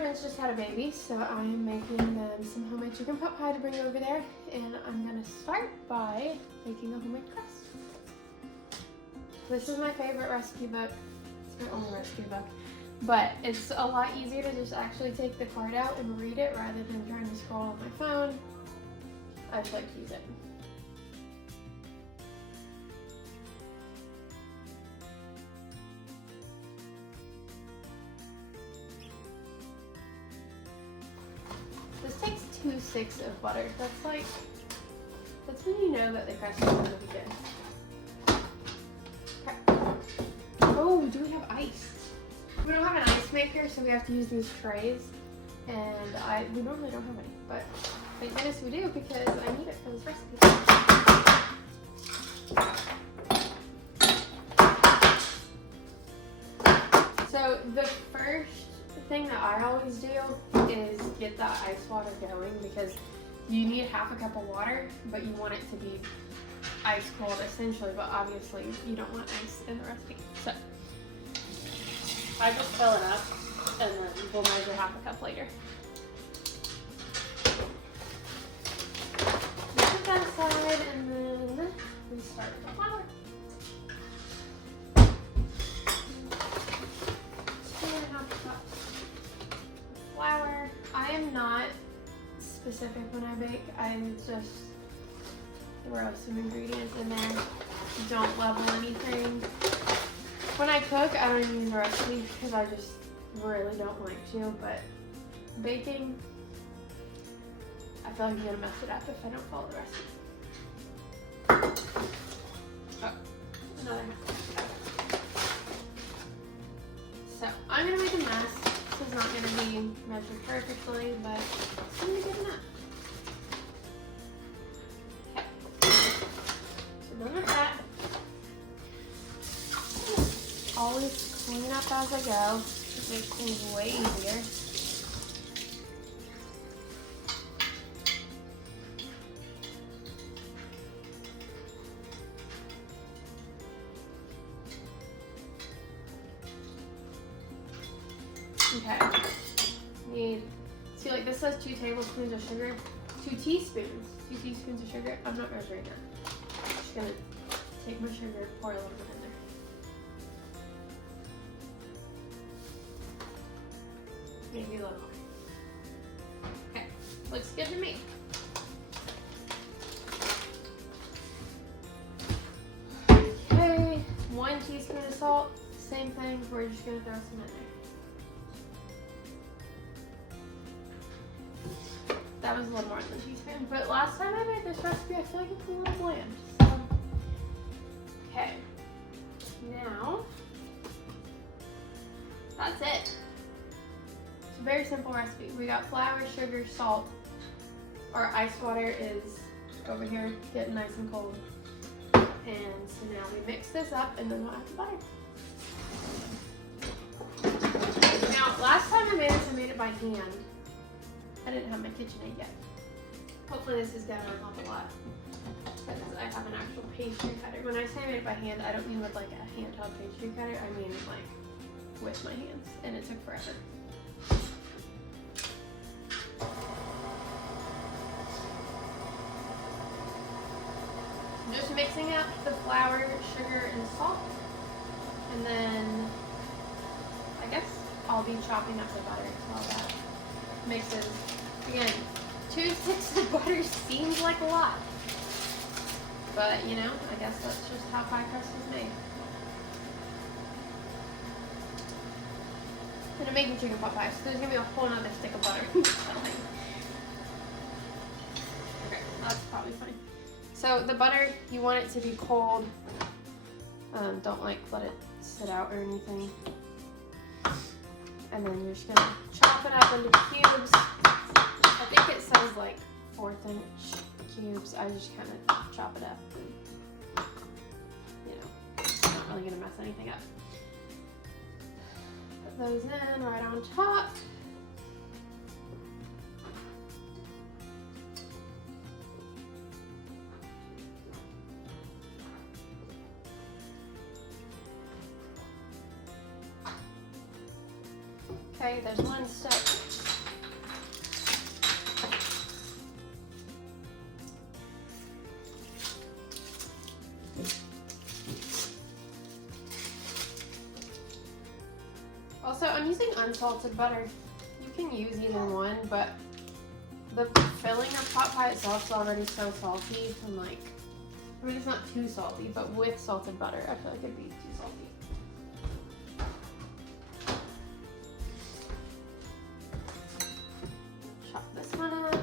friends just had a baby, so I am making them some homemade chicken pot pie to bring over there. And I'm gonna start by making a homemade crust. This is my favorite recipe book. It's my only recipe book. But it's a lot easier to just actually take the card out and read it rather than trying to scroll on my phone. I just like to use it. This takes 2 sticks of butter. That's when you know that the crust is going to be good. Okay. Oh, do we have ice? We don't have an ice maker, so we have to use these trays. And we normally don't have any, but thank goodness we do because I need it for this recipe. So the first thing that I always do is get the ice water going because you need half a cup of water, but you want it to be ice cold essentially, but obviously you don't want ice in the recipe. So I just fill it up and then we'll measure half a cup later. Put that aside and then we start with the flour. 2.5 cups of flour. I am not specific when I bake. I just throw some ingredients in there. Don't level anything. When I cook, I don't even use a recipe because I just really don't like to, but baking, I feel like I'm gonna mess it up if I don't follow the recipe. Oh, another half. So I'm gonna make a mess. This is not gonna be measured perfectly, but it's gonna be good enough. Okay. So done with that. Always clean up as I go. It makes things way easier. Okay. See, like this says 2 tablespoons of sugar. 2 teaspoons. 2 teaspoons of sugar. I'm not measuring that. I'm just gonna take my sugar, pour a little bit in there. Maybe a little more. Okay, looks good to me. Okay, 1 teaspoon of salt. Same thing, we're just gonna throw some in there. That was a little more than a teaspoon, but last time I made this recipe, I feel like it's a little bland. So, okay, now, that's it. It's a very simple recipe. We got flour, sugar, salt. Our ice water is over here getting nice and cold. And so now we mix this up and then we'll add the butter. Now, last time I made this, I made it by hand. I didn't have my KitchenAid yet. Hopefully this is gonna help a lot because I have an actual pastry cutter. When I say I made it by hand, I don't mean with like a handheld pastry cutter. I mean like with my hands, and it took forever. I'm just mixing up the flour, sugar, and salt, and then I guess I'll be chopping up the butter while that mixes. Again, 2 sticks of butter seems like a lot, but you know, I guess that's just how pie crust is made. And I'm making chicken pot pie, so there's gonna be a whole nother stick of butter. Okay, that's probably fine. So the butter, you want it to be cold. Don't like let it sit out or anything. And then you're just gonna chop it up into cubes. I think it says like 1/4-inch cubes. I just kind of chop it up. And, you know, I'm not really gonna mess anything up. Put those in right on top. Okay, there's one step. Also, I'm using unsalted butter. You can use either one, but the filling of pot pie itself is already so salty. And like, I mean, it's not too salty, but with salted butter, I feel like it'd be too salty. Chop this one up.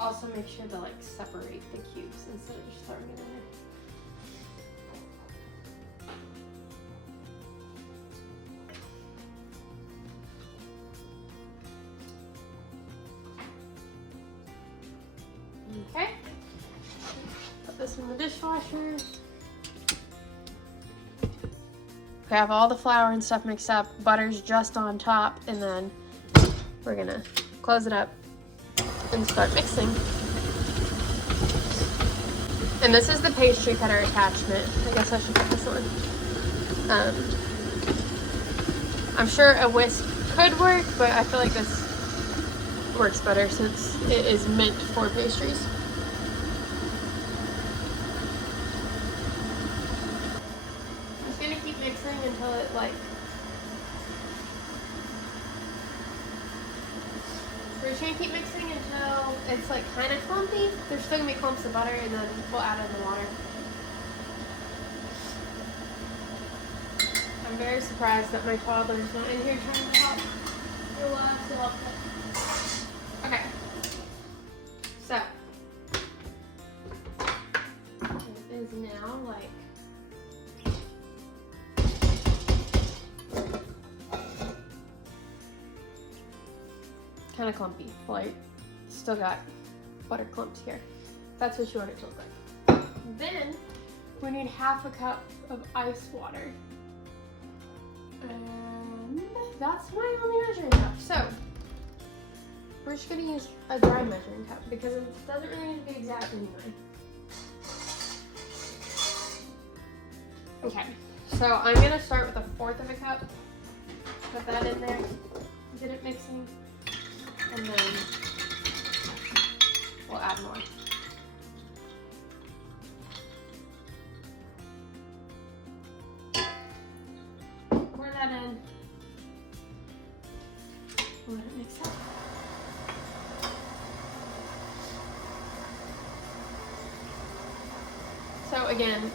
Also make sure to like separate the cubes instead of just throwing it in there. Okay, put this in the dishwasher. Okay, I have all the flour and stuff mixed up. Butter's just on top, and then we're gonna close it up and start mixing. And this is the pastry cutter attachment. I guess I should put this on. I'm sure a whisk could work, but I feel like this works better since it is meant for pastries. I'm just gonna keep mixing until it like, we're just gonna keep mixing until it's like kind of clumpy. There's still gonna be clumps of butter, and then we'll add in the water. I'm very surprised that my toddler is not in here trying to help. You'll have to help them. Okay, so it is now like kind of clumpy, like still got butter clumps here. That's what you want it to look like. Then we need half a cup of ice water. And that's my only measuring cup. So we're just gonna use a dry measuring cup because it doesn't really need to be exact anyway. Okay, so I'm gonna start with 1/4 of a cup. Put that in there, get it mixing, and then we'll add more. Pour that in. Let it mix up. So again,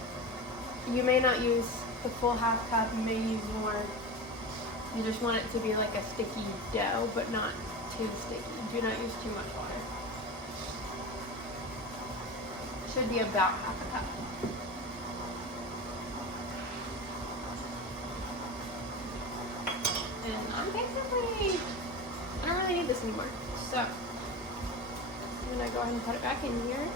you may not use the full half cup, you may use more. You just want it to be like a sticky dough, but not too sticky. Do not use too much water. Should be about half a cup. And I'm basically, I don't really need this anymore. So I'm gonna go ahead and put it back in here.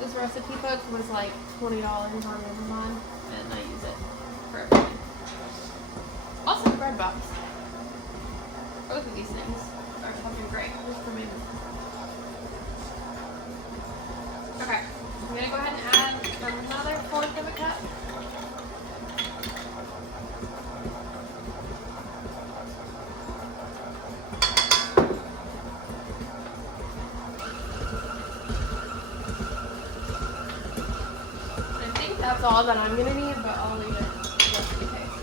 This recipe book was like $20 on Amazon, and I use it for everything. Also, bread box. Both of these things are fucking great just for me. Okay, I'm gonna go ahead and add another 1/4 of a cup. That's all that I'm gonna need, but I'll leave it just in case.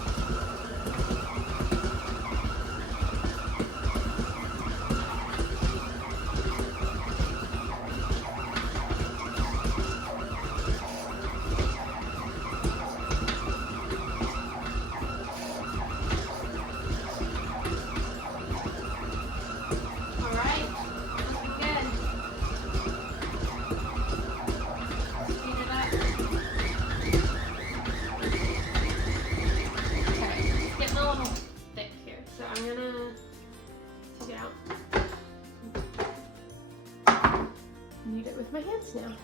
All right, looking good. Speed it up. Thick here, so I'm gonna take it out. Knead it with my hands now.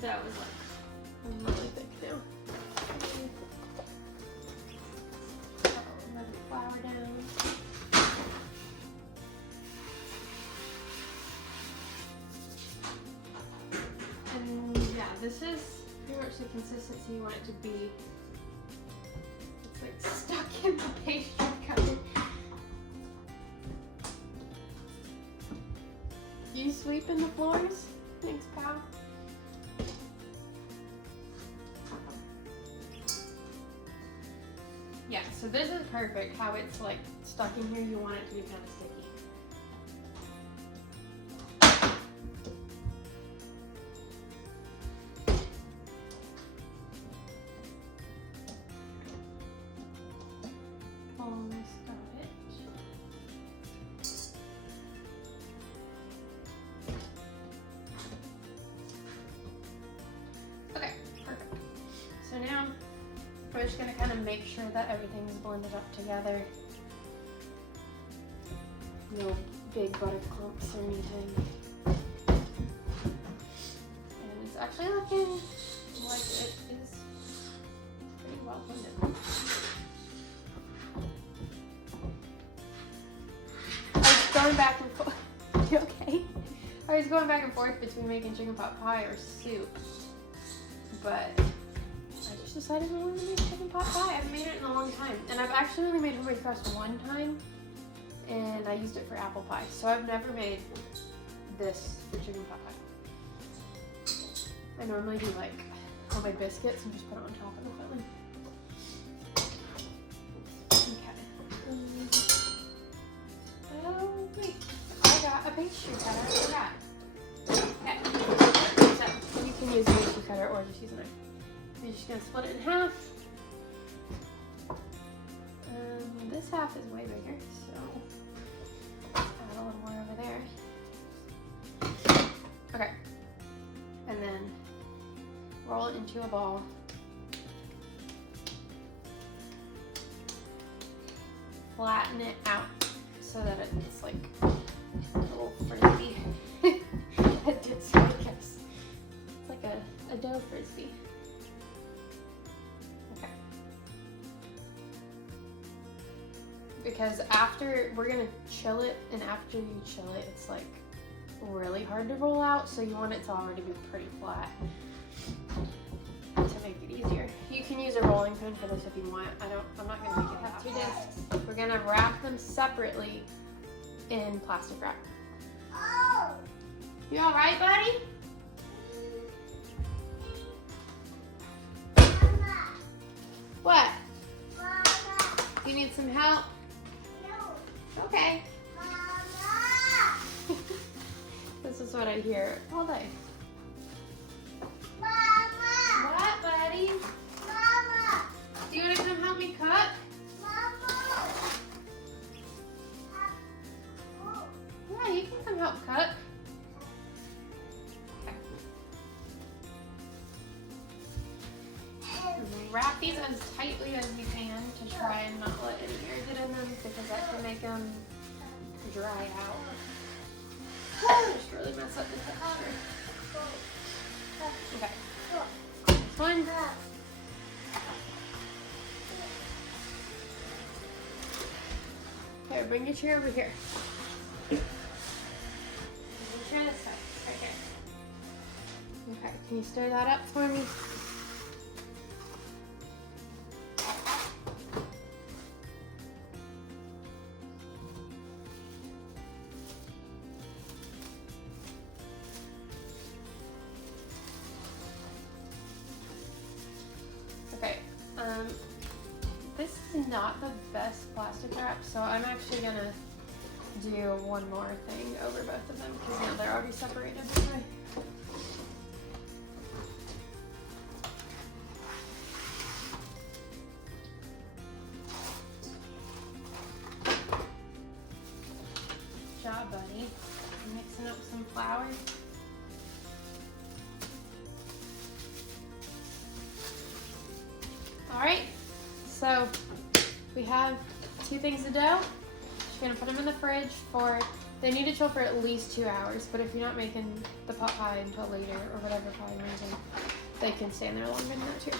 that dough is like really thick now. Let the flour down. And yeah, this is pretty much the consistency you want it to be. It's like stuck in the pastry cutter. You sweeping the floors? Thanks, pal. Yeah, so this is perfect how it's like stuck in here. You want it to be kind of sticky. Almost got it. Okay, perfect. So now we're just gonna kind of make sure that everything's blended up together. No big butter clumps or anything. And it's actually looking like it is pretty well blended. I was going back and forth. You okay? I was going back and forth between making chicken pot pie or soup, but I just decided I wanted to make chicken pot pie. I haven't made it in a long time. And I've actually only made homemade crust one time, and I used it for apple pie. So I've never made this for chicken pot pie. I normally do like homemade biscuits and just put it on top of the filling. Okay. Oh wait, I got a pastry cutter, I forgot. Okay, so you can use a pastry cutter or just use a knife. You're just gonna split it in half. This half is way bigger, so add a little more over there. Okay, and then roll it into a ball. Flatten it out so that it's like a little frisbee. I guess. It's like a dough frisbee. Okay. Because after, we're gonna chill it, and after you chill it, it's like really hard to roll out, so you want it to already be pretty flat to make it easier. You can use a rolling pin for this if you want. I'm not gonna make it have 2 discs. We're gonna wrap them separately in plastic wrap. Oh. You all right, buddy? Mama. What? Mama. You need some help? No. Okay. Mama. This is what I hear all day. Mama. What, buddy? Mama. Do you want to come help me cook? Mama. Yeah, you can come help cook. Wrap these as tightly as you can to try and not let any air get in them, because that can make them dry out. Just really mess up the texture. Okay. Next one. Okay, bring your chair over here. Bring your chair this way, right here. Okay, can you stir that up for me? This is not the best plastic wrap, so I'm actually gonna do one more thing over both of them, because now they're already separated this way. Good job, buddy. I'm mixing up some flour. All right, so we have 2 things of dough. Just gonna put them in the fridge for They need to chill for at least 2 hours, but if you're not making the pot pie until later or whatever pie you're using, they can stay in there longer than that too.